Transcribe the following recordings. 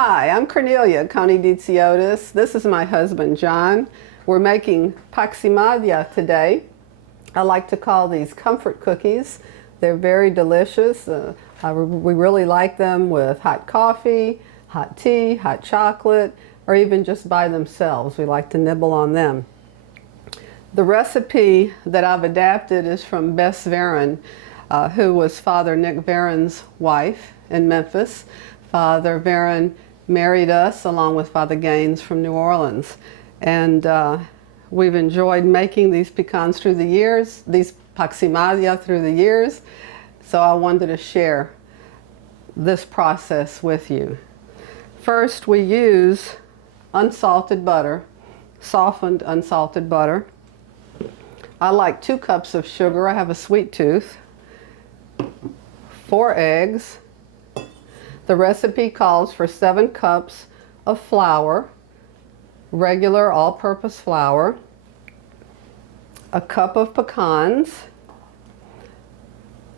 Hi, I'm Cornelia Koniditsiotis. This is my husband, John. We're making paximadia today. I like to call these comfort cookies. They're very delicious. We really like them with hot coffee, hot tea, hot chocolate, or even just by themselves. We like to nibble on them. The recipe that I've adapted is from BESS who was Father Nick VIERON'S wife in Memphis. Father VIERON married us along with Father Gaines from New Orleans. And we've enjoyed making these pecans through the years, these paximadia through the years. So I wanted to share this process with you. First, we use unsalted butter, softened unsalted butter. I like 2 cups of sugar. I have a sweet tooth. 4 eggs. The recipe calls for 7 cups of flour, regular all-purpose flour, a cup of pecans,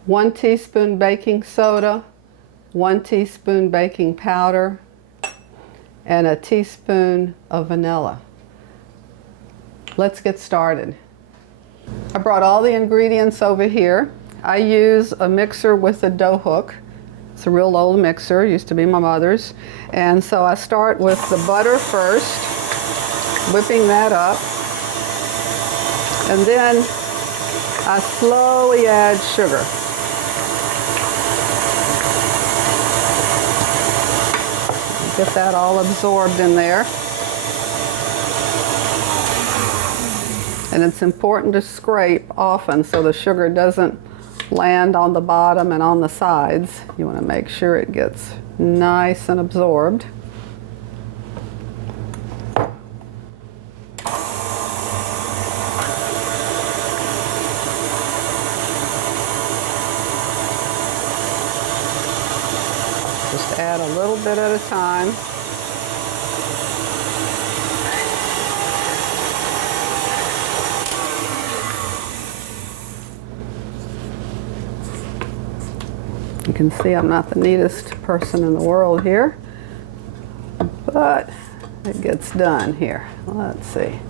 1 teaspoon baking soda, 1 teaspoon baking powder, and a teaspoon of vanilla. Let's get started. I brought all the ingredients over here. I use a mixer with a dough hook. It's a real old mixer, used to be my mother's. And so I start with the butter first, whipping that up. And then I slowly add sugar. Get that all absorbed in there. And it's important to scrape often so the sugar doesn't land on the bottom and on the sides. You want to make sure it gets nice and absorbed. Just add a little bit at a time. You can see I'm not the neatest person in the world here, but it gets done here. Let's see.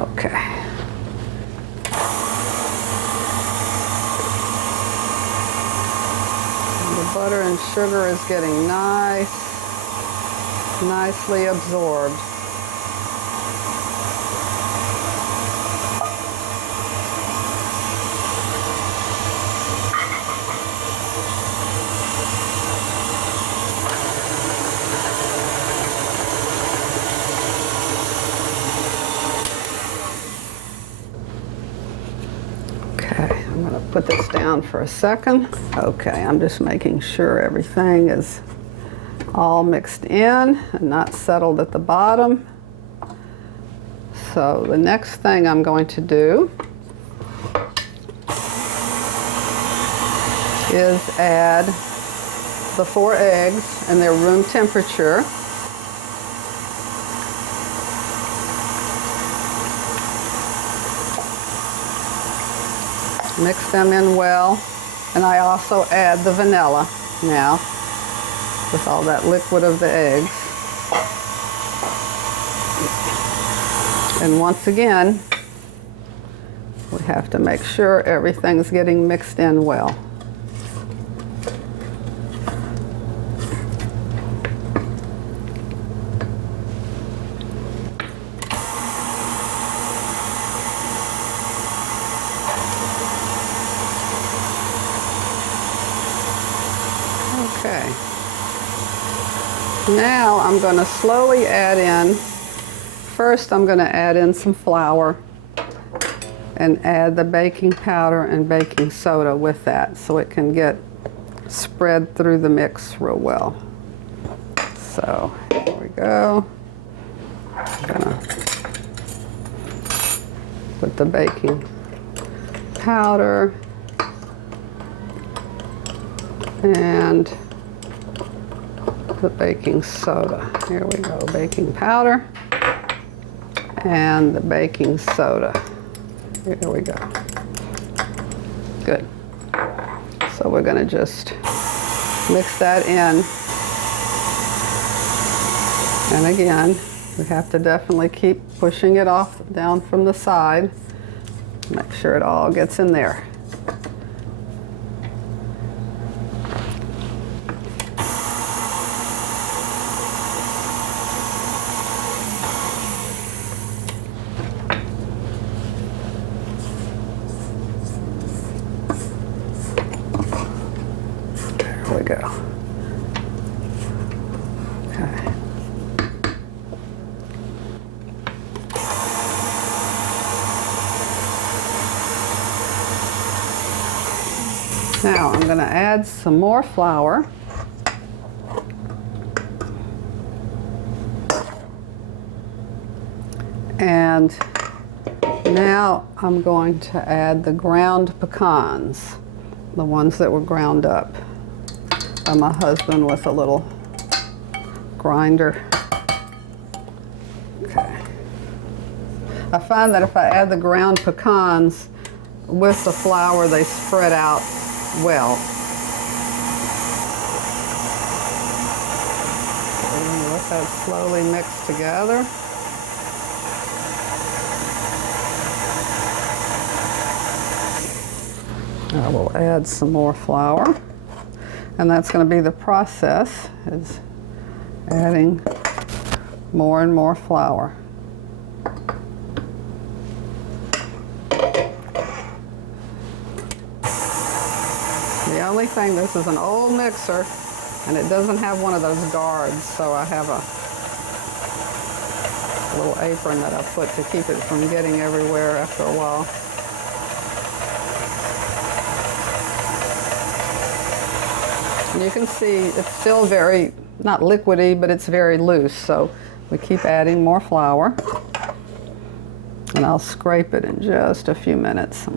Okay. And the butter and sugar is getting nicely absorbed. I'm going to put this down for a second. Okay, I'm just making sure everything is all mixed in and not settled at the bottom. So the next thing I'm going to do is add the 4 eggs, and they're room temperature. Mix them in well, and I also add the vanilla now with all that liquid of the eggs. And once again, we have to make sure everything's getting mixed in well. Okay, now I'm going to slowly add in, first I'm going to add in some flour and add the baking powder and baking soda with that so it can get spread through the mix real well. So here we go. I'm going to put the baking powder and the baking soda. Here we go, baking powder and the baking soda. Here we go. Good. So we're going to just mix that in And again, we have to definitely keep pushing it off down from the side. Make sure it all gets in there. There we go. Okay. Now I'm going to add some more flour. And now I'm going to add the ground pecans, the ones that were ground up by my husband with a little grinder. Okay. I find that if I add the ground pecans with the flour, they spread out well. And let that slowly mix together. I will add some more flour, and that's going to be the process, is adding more and more flour. The only thing, this is an old mixer, and it doesn't have one of those guards, so I have a little apron that I put to keep it from getting everywhere after a while. And you can see it's still very, not liquidy, but it's very loose, so we keep adding more flour. And I'll scrape it in just a few minutes.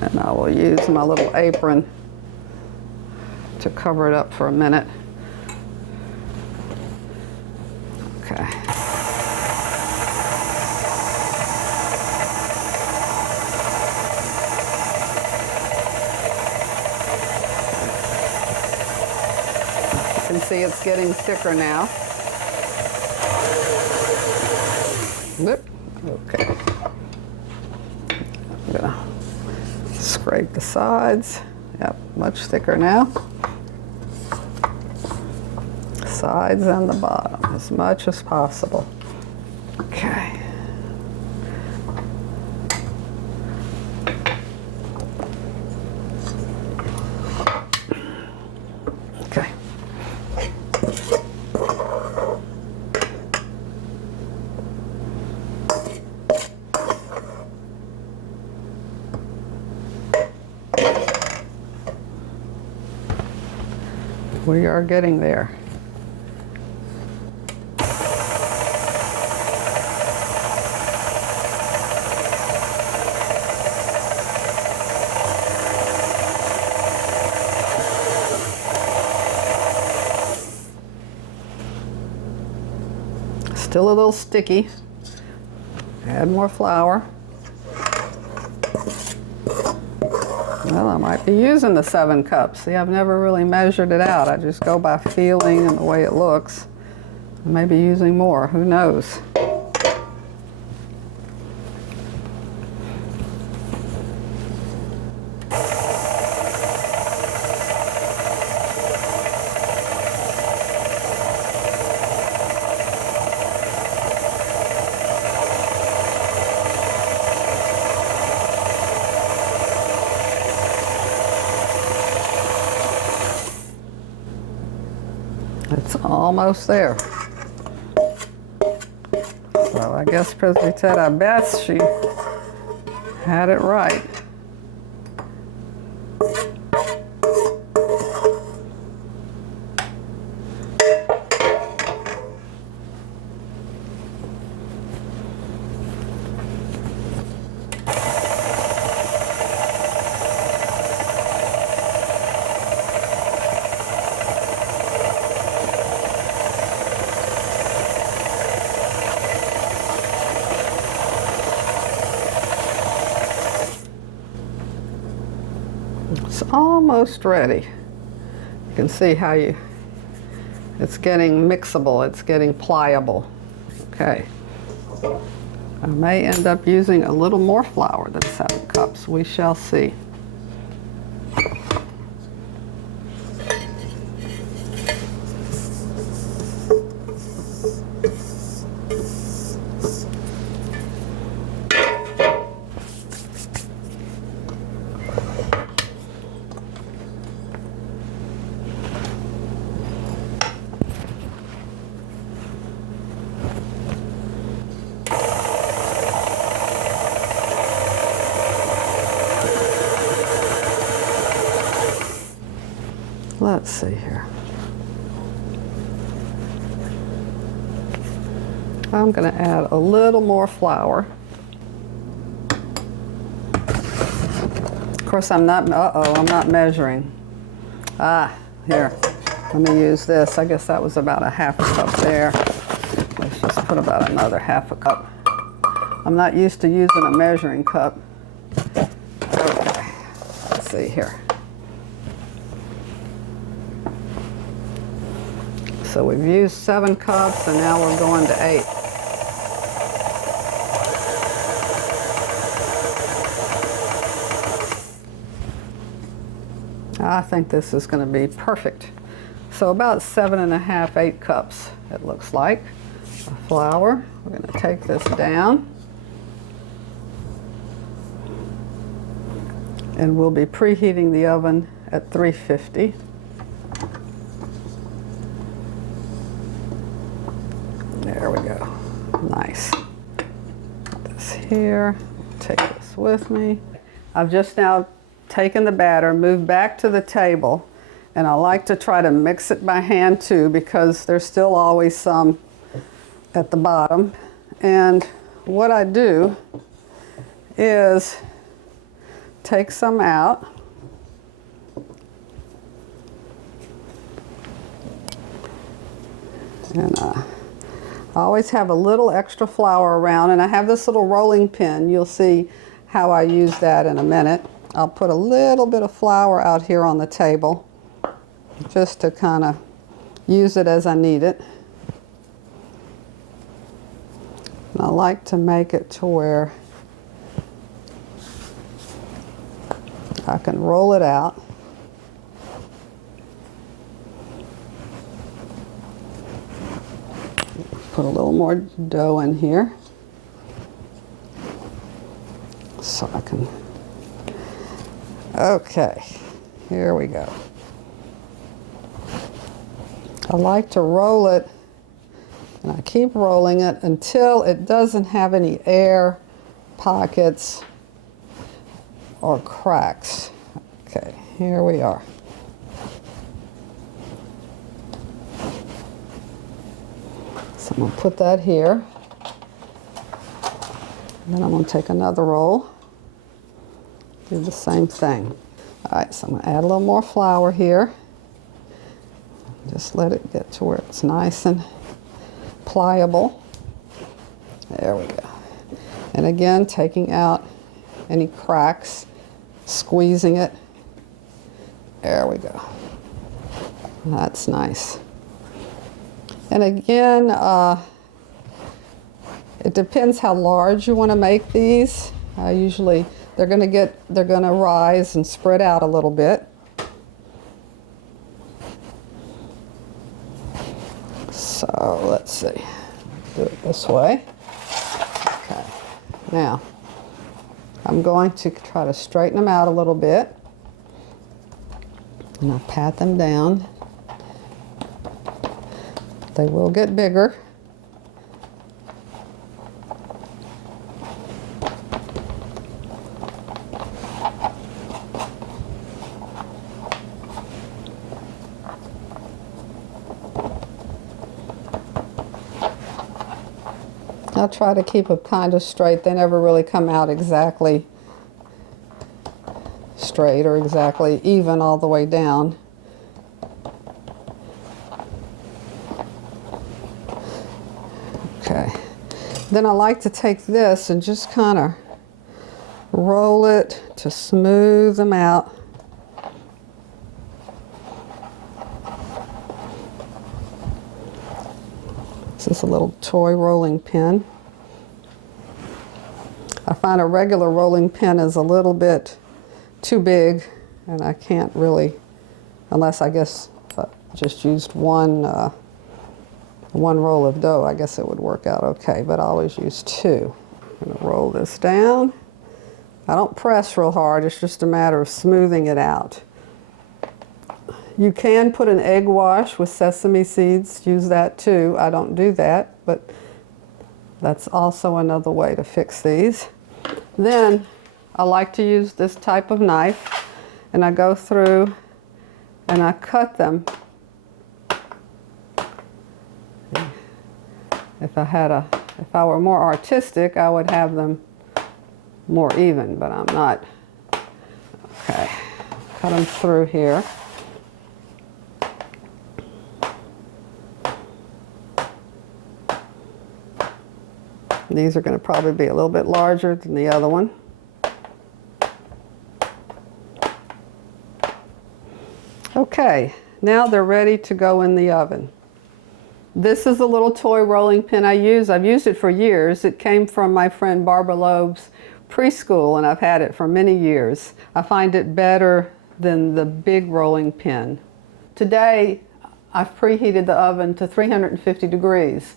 And I will use my little apron to cover it up for a minute. Okay. You can see it's getting thicker now. Whoop. Okay. I'm gonna scrape the sides. Yep, much thicker now. Sides and the bottom, as much as possible. Okay. Okay. We are getting there. Still a little sticky. Add more flour. Well, I might be using the 7 cups. See, I've never really measured it out. I just go by feeling and the way it looks. I may be using more, who knows? It's almost there. So I guess Presvytera BESS, she had it right. It's almost ready. can see how it's getting mixable, it's getting pliable. Okay. I may end up using a little more flour than 7 cups. We shall see. Let's see here. I'm going to add a little more flour. Of course, I'm not measuring. Here, let me use this. I guess that was about a half a cup there. Let's just put about another half a cup. I'm not used to using a measuring cup. Okay, let's see here. So we've used 7 cups and now we're going to 8. I think this is going to be perfect. So about 7.5, 8 cups, it looks like, of flour. We're going to take this down. And we'll be preheating the oven at 350. There we go. Nice. Put this here. Take this with me. I've just now taken the batter, moved back to the table, and I like to try to mix it by hand too because there's still always some at the bottom. And what I do is take some out. And I always have a little extra flour around, and I have this little rolling pin. You'll see how I use that in a minute. I'll put a little bit of flour out here on the table just to kind of use it as I need it. And I like to make it to where I can roll it out. Put a little more dough in here so I can, okay, here we go. I like to roll it, and I keep rolling it until it doesn't have any air pockets or cracks. Okay, here we are. So I'm going to put that here. And then I'm going to take another roll. Do the same thing. All right, so I'm going to add a little more flour here. Just let it get to where it's nice and pliable. There we go. And again, taking out any cracks, squeezing it. There we go. That's nice. And again, it depends how large you want to make these. Usually they're going to rise and spread out a little bit. So let's see, do it this way. Okay, now I'm going to try to straighten them out a little bit, and I'll pat them down. They will get bigger. I'll try to keep them kind of straight. They never really come out exactly straight or exactly even all the way down. Okay. Then I like to take this and just kind of roll it to smooth them out. This is a little toy rolling pin. I find a regular rolling pin is a little bit too big, and I can't really, unless I guess if I just used one roll of dough, I guess it would work out okay, but I always use two. I'm gonna roll this down. I don't press real hard, it's just a matter of smoothing it out. You can put an egg wash with sesame seeds, use that too. I don't do that, but that's also another way to fix these. Then I like to use this type of knife, and I go through and I cut them. If I were more artistic, I would have them more even, but I'm not. Okay, cut them through here. These are going to probably be a little bit larger than the other one. Okay, now they're ready to go in the oven. This is a little toy rolling pin I use. I've used it for years. It came from my friend Barbara Loeb's preschool, and I've had it for many years. I find it better than the big rolling pin. Today, I've preheated the oven to 350 degrees.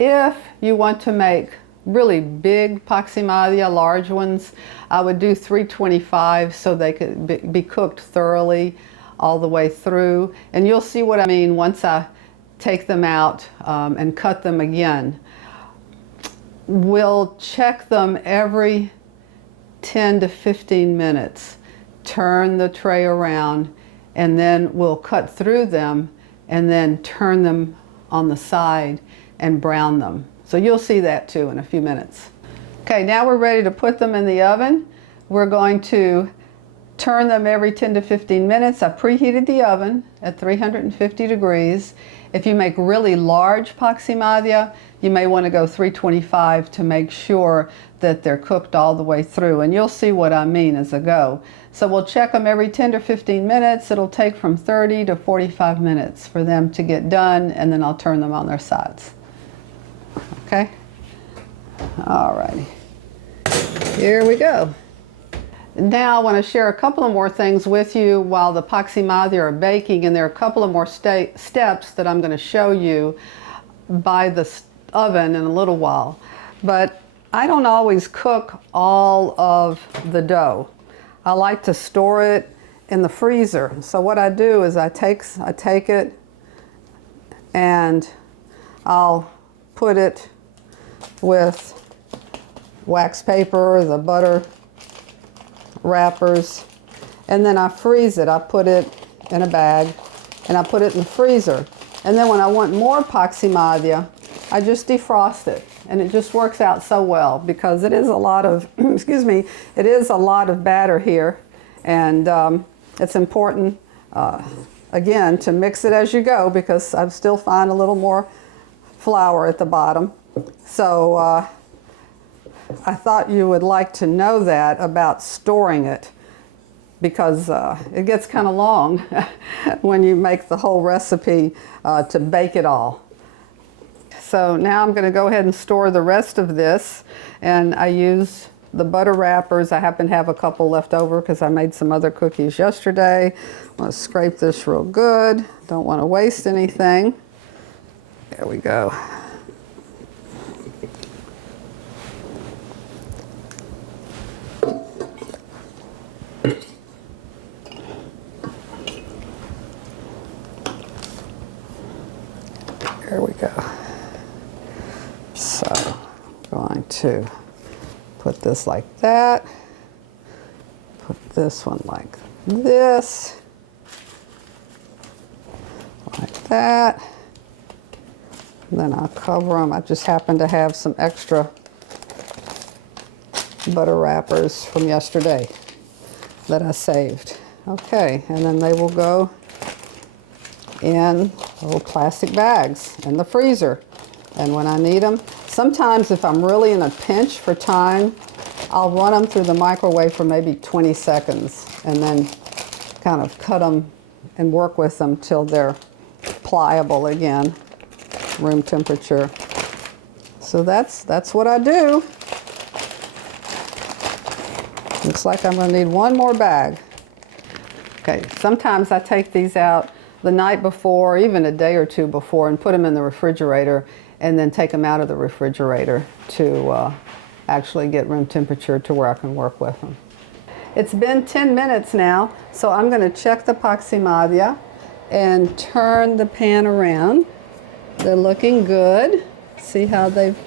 If you want to make really big paximadia, large ones, I would do 325 so they could be cooked thoroughly all the way through. And you'll see what I mean once I take them out and cut them again. We'll check them every 10 to 15 minutes. Turn the tray around, and then we'll cut through them and then turn them on the side and brown them. So you'll see that too in a few minutes. Okay, now we're ready to put them in the oven. We're going to turn them every 10 to 15 minutes. I preheated the oven at 350 degrees. If you make really large paximadia, you may want to go 325 to make sure that they're cooked all the way through. And you'll see what I mean as I go. So we'll check them every 10 to 15 minutes. It'll take from 30 to 45 minutes for them to get done, and then I'll turn them on their sides. Okay? All righty. Here we go. Now I want to share a couple of more things with you while the paximadia are baking, and there are a couple of more steps that I'm going to show you by the oven in a little while. But I don't always cook all of the dough. I like to store it in the freezer. So what I do is I take it and I'll put it with wax paper, the butter wrappers, and then I freeze it. I put it in a bag and I put it in the freezer. And then when I want more paximadia, I just defrost it, and it just works out so well because it is a lot of, excuse me, it is a lot of batter here, and it's important, again, to mix it as you go because I still find a little more flour at the bottom. So I thought you would like to know that about storing it, because it gets kind of long when you make the whole recipe to bake it all. So now I'm going to go ahead and store the rest of this, and I use the butter wrappers. I happen to have a couple left over because I made some other cookies yesterday. I'm going to scrape this real good. Don't want to waste anything. There we go. There we go. So I'm going to put this like that, put this one like this, like that, and then I'll cover them. I just happen to have some extra butter wrappers from yesterday that I saved. Okay, and then they will go in little plastic bags in the freezer. And when I need them, sometimes if I'm really in a pinch for time, I'll run them through the microwave for maybe 20 seconds and then kind of cut them and work with them till they're pliable again. room temperature. So that's what I do. Looks like I'm going to need one more bag. Okay, sometimes I take these out the night before, even a day or two before, and put them in the refrigerator, and then take them out of the refrigerator to actually get room temperature to where I can work with them. It's been 10 minutes now, so I'm going to check the paximadia and turn the pan around. They're looking good. See how they've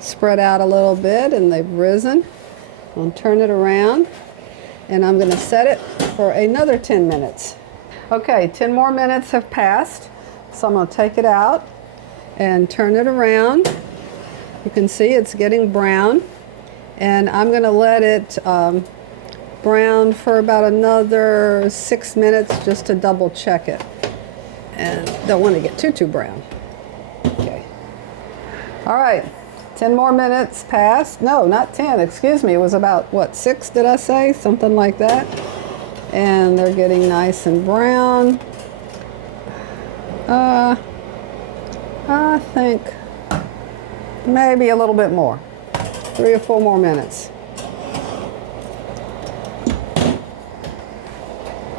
spread out a little bit and they've risen. I'll turn it around, and I'm going to set it for another 10 minutes. Okay, 10 more minutes have passed, so I'm going to take it out and turn it around. You can see it's getting brown, and I'm going to let it brown for about another 6 minutes just to double check it, and don't want to get too brown. Okay. All right, 10 more minutes passed. No, not 10, excuse me. It was about, what, 6 did I say? Something like that. And they're getting nice and brown. I think maybe a little bit more. 3 or 4 more minutes.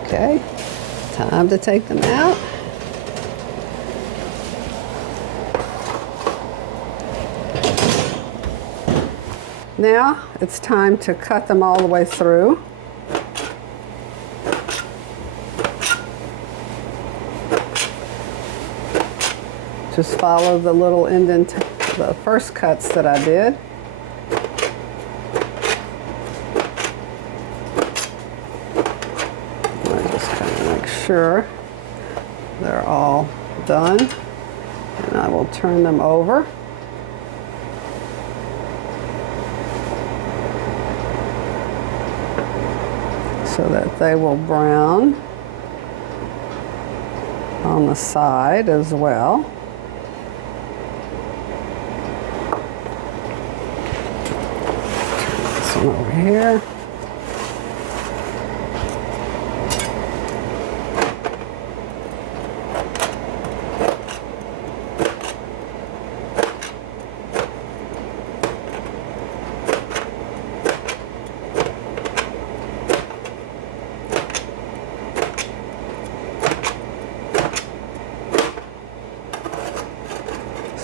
Okay, time to take them out. Now it's time to cut them all the way through. Just follow the little the first cuts that I did. I just kind of make sure they're all done, and I will turn them over. So that they will brown on the side as well. Turn this one over here.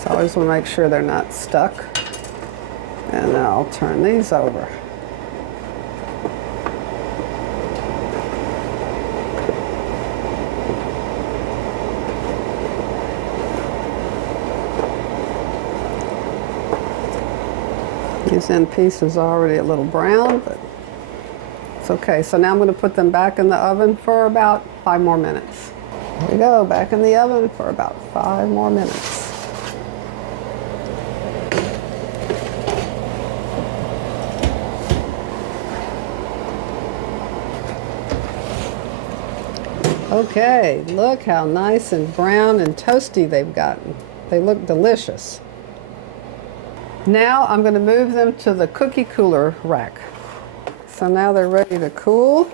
I always want to make sure they're not stuck. And then I'll turn these over. These end pieces are already a little brown, but it's okay. So now I'm going to put them back in the oven for about 5 more minutes. Here we go, back in the oven for about 5 more minutes. Okay, look how nice and brown and toasty they've gotten. They look delicious. Now I'm going to move them to the cookie cooler rack. So now they're ready to cool.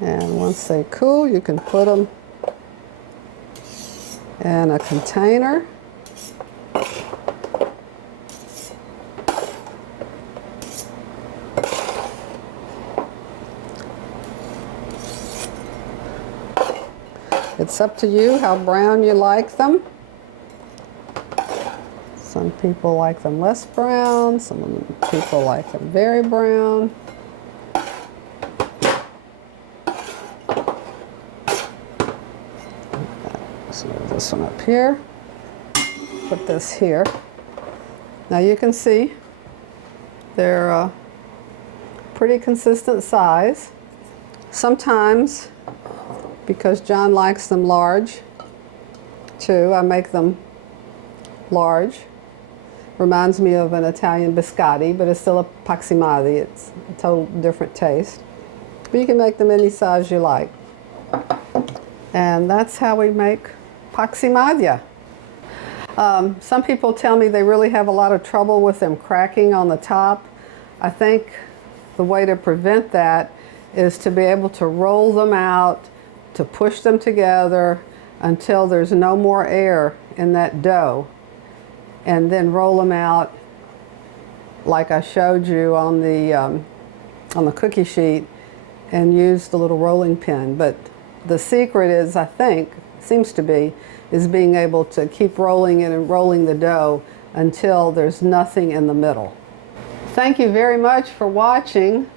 And once they cool, you can put them in a container. It's up to you how brown you like them. Some people like them less brown, some people like them very brown. So this one up here, put this here. Now you can see they're a pretty consistent size. Sometimes, because John likes them large too, I make them large. Reminds me of an Italian biscotti, but it's still a paximadia. It's a total different taste. But you can make them any size you like. And that's how we make paximadia. Some people tell me they really have a lot of trouble with them cracking on the top. I think the way to prevent that is to be able to roll them out, to push them together until there's no more air in that dough, and then roll them out like I showed you on the cookie sheet, and use the little rolling pin. But the secret is, I think, seems to be, is being able to keep rolling it and rolling the dough until there's nothing in the middle. Thank you very much for watching.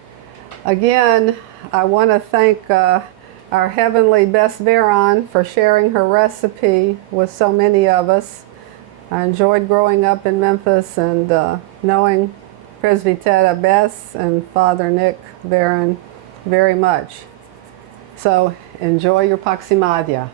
Again, I want to thank our heavenly Bess Vieron for sharing her recipe with so many of us. I enjoyed growing up in Memphis and knowing PRESVYTERA Bess and Father Nick Vieron very much. So enjoy your paximadia.